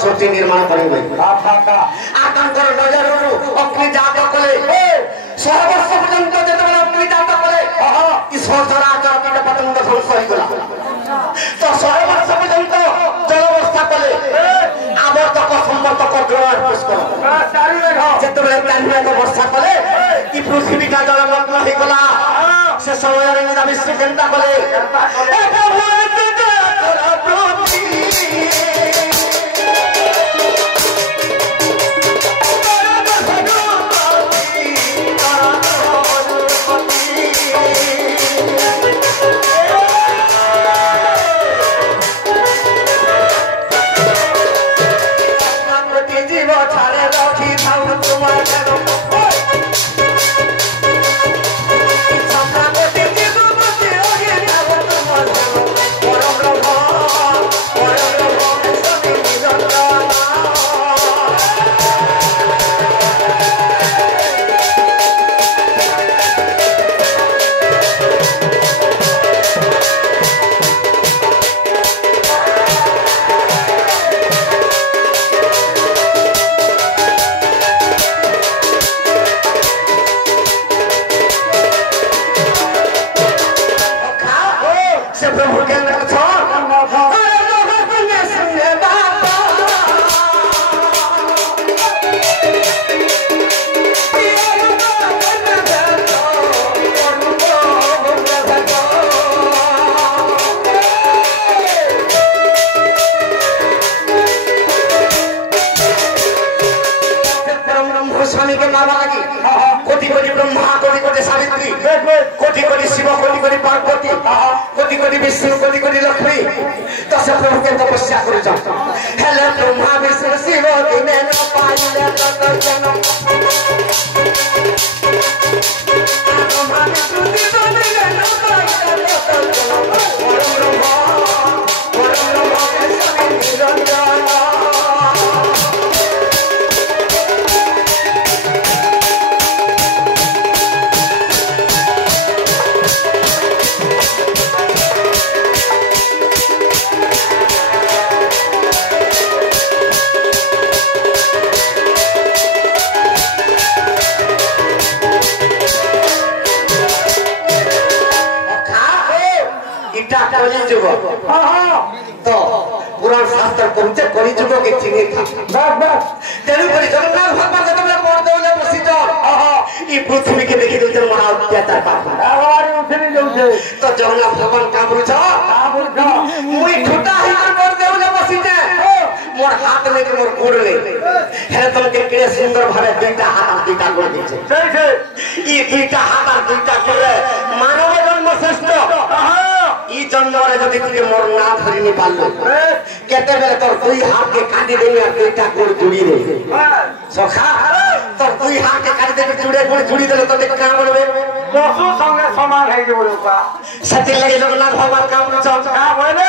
सृष्टि निर्माण करेंगे आकांकर नजर अग्नि जात कले 100 वर्ष पर्यंत जेतबेले अग्नि जात कले ईश्वर चराचर कीट पतंग ध्वंस हो गला तो 100 वर्ष पर्यंत जलवस्था कले आवर्तक संवर्तक द्रोण पुष्कर जेतबेले कान्या को वर्षा कले ई पृथ्वी का जलमग्न हो गला से समय रे निदा विश्व चिंता कले ए प्रभु तो पुराण शास्त्र कहते कली जुग के चिन्ह था तेणु करी जगन्नाथ भगवान जब मोर देवले बसी ई पृथ्वी के देखि दे महा अत्याचार बाबारी उठनी जाउछे तो जगन्नाथ भगवान काबरू मुई ठुटा ही मोर देवले बसी जे मोर हाथ लेके मोर गोड़ ले हे तुम के केड़े सुंदर भावे दुईटा हाथ दुईटा गोड़ दिछे सही छै ई दुईटा हाथ और दुईटा गोड़ मानव जन्म श्रेष्ठ ई जन्म रे जदि तुके मोर ना धरि नि पालो केते बेले तोर दुई हाथ के काटी देबे और दुईटा गोड़ जुड़ी दे सखा तोर दुई हाथ के काटी देबे जुड़े गोड़ जुड़ी देले तो देख काम बनबे पशु संगे समान है जे बोलबा सती लगे जगन्नाथ भगवान काम न चल का होइले